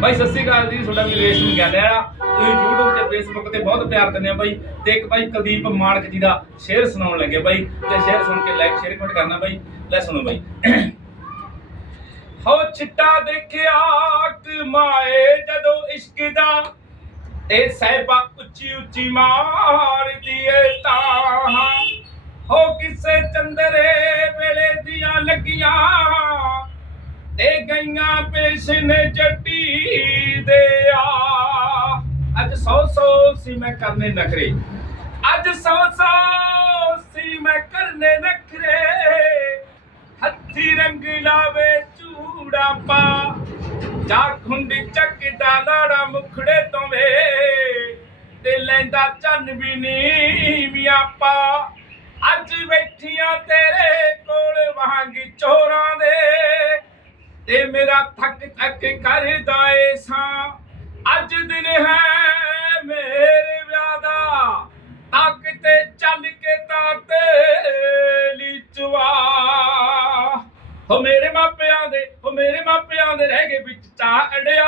ਬਾਈ, ਸਤਿ ਸ਼੍ਰੀ ਅਕਾਲ ਜੀ, ਤੁਹਾਡਾ ਵੀ ਰੇਸ਼ਮ ਗੱਲ ਆ ਤੁਸੀਂ YouTube ਤੇ Facebook ਤੇ ਬਹੁਤ ਪਿਆਰ ਦਿੰਦੇ ਆ ਬਾਈ। ਤੇ ਇੱਕ ਬਾਈ ਕੁਲਦੀਪ ਮਾਨਕ ਜੀ ਦਾ ਸ਼ੇਅਰ ਸੁਣਾਉਣ ਲੱਗੇ ਬਾਈ। ਤੇ ਸ਼ੇਅਰ ਸੁਣ ਕੇ ਲਾਈਕ ਸ਼ੇਅਰ ਕਮੈਂਟ ਕਰਨਾ ਬਾਈ। ਲੈ ਸੁਣੋ ਬਾਈ। ਹੋ ਚਿੱਟਾ ਦੇਖਿਆ ਕਮਾਏ ਜਦੋਂ ਇਸ਼ਕ ਦਾ। ਤੇ ਸਹਿਬਾ ਉੱਚੀ ਉੱਚੀ ਮਾਰਦੀ ਏ ਤਾਂ। ਹੋ ਕਿਸੇ ਚੰਦਰੇ ਵੇਲੇ ਦੀਆਂ ਲੱਗੀਆਂ। ਤੇ ਗਈਆਂ ਪੇਸ਼ ਨੇ ਜੱਟੀ ਸੌ ਸੀ ਮੈਂ ਕਰਨੇ ਨਖਰੇ। ਅੱਜ ਸੌ ਸੌ ਸੀ ਮੈਂ ਕਰਨੇ ਨਖਰੇ। ਹੱਥੀ ਰੰਗ ਲਾਵੇ ਚੂੜਾ ਪਾ। ਜਾ ਖੁੰਡੀ ਚੱਕਦਾ ਲਾੜਾ ਮੁਖੜੇ ਤੋਂ ਵੇ ਤੇ ਲੈਂਦਾ ਚੰਨ ਵੀ ਨੀ ਨੀਵੀਆਂ ਪਾ। ਅੱਜ ਬੈਠੀਆਂ ਤੇਰੇ ਕੋਲ ਵਾਂਗ ਚੋਰਾਂ ਦੇ। ਤੇ ਮੇਰਾ ਥੱਕ ਥੱਕ ਕਰਦਾ ਏ ਸਾਂ। ਅੱਜ ਦਿਨ ਹੈ ਹੋ ਮੇਰੇ ਮਾਪਿਆਂ ਦੇ, ਹੋ ਮੇਰੇ ਮਾਪਿਆਂ ਦੇ ਰਹਿ ਗਏ ਵਿੱਚ ਚਾ ਅੜਿਆ।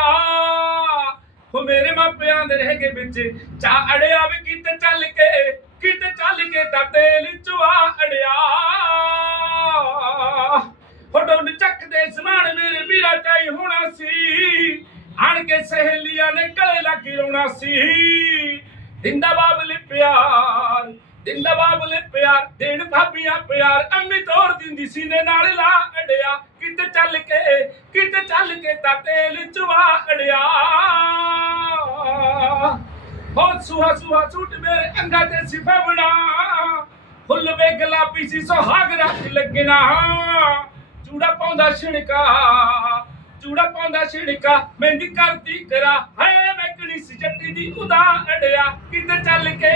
ਹੋ ਮੇਰੇ ਮਾਪਿਆਂ ਦੇ ਰਹਿ ਗਏ ਵਿੱਚ ਚਾ ਅੜਿਆ ਵੀ ਕਿਤੇ ਚੱਲ ਕੇ, ਕਿਤੇ ਚੱਲ ਕੇ ਤਾਂ ਤੇਲ ਚਵਾ ਅੜਿਆ। ਫੋਟੋ ਚੱਕਦੇ ਸਮਾਨ ਮੇਰੇ ਵੀਰਾ ਚਾਈ ਹੋਣਾ ਸੀ। ਆਣ ਕੇ ਸਹੇਲੀਆਂ ਨੇ ਗਲੇ ਲੱਗ ਰੋਣਾ ਸੀ। ਦਿੰਦਾ ਬਾਬਲੇ ਪਿਆਰ। ਦਿੰਦਾ ਬਾਬਲੇ ਪਿਆਰ, ਦੇਣ ਭਾਬੀਆਂ ਪਿਆਰ, ਅੰਮੀ ਤੋੜ ਦਿੰਦੀ ਸੀਨੇ ਨਾਲ ਲਾ ਅੜਿਆ। ਕਿਤੇ ਚੱਲ ਕੇ, ਕਿਤੇ ਚੱਲ ਕੇ ਤਾਂ ਤੇਲ ਚਵਾ ਅੜਿਆ। ਬਹੁਤ ਸੁਹਾ ਸੁਹਾ ਸੂਟ ਮੇਰੇ ਅੰਗਾ ਤੇ ਸਿਫਾਵਣਾ ਫੁੱਲ ਵੇ ਗੁਲਾਬੀ ਸੀ ਸੁਹਾਗ ਰਾਤ ਲੱਗਣਾ। ਚੂੜਾ ਪਾਉਂਦਾ ਛਿੜਕਾ ਚੂੜਾ ਪਾਉਂਦਾ ਛਿੜਕਾ ਮਹਿੰਦੀ ਕਰਦੀ ਕਰਾ। ਹੈ ਮੈਂ ਕਿਹੜੀ ਸੀ ਜੱਟੀ ਦੀ ਉਦਾ ਅੜਿਆ। ਕਿਤੇ ਚੱਲ ਕੇ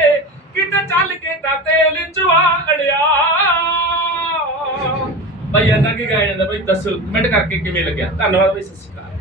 ਕਿਤੇ ਚੱਲ ਕੇ ਤਾਂ ਤੇਲ ਅੜਿਆ। ਭਾਈ ਇਹਨਾਂ ਕੀ ਗਾਇਆ ਜਾਂਦਾ? ਬਈ ਦੱਸੋ ਕਮੈਂਟ ਕਰਕੇ ਕਿਵੇਂ ਲੱਗਿਆ? ਧੰਨਵਾਦ ਭਾਈ, ਸਤਿ ਸ਼੍ਰੀ ਅਕਾਲ।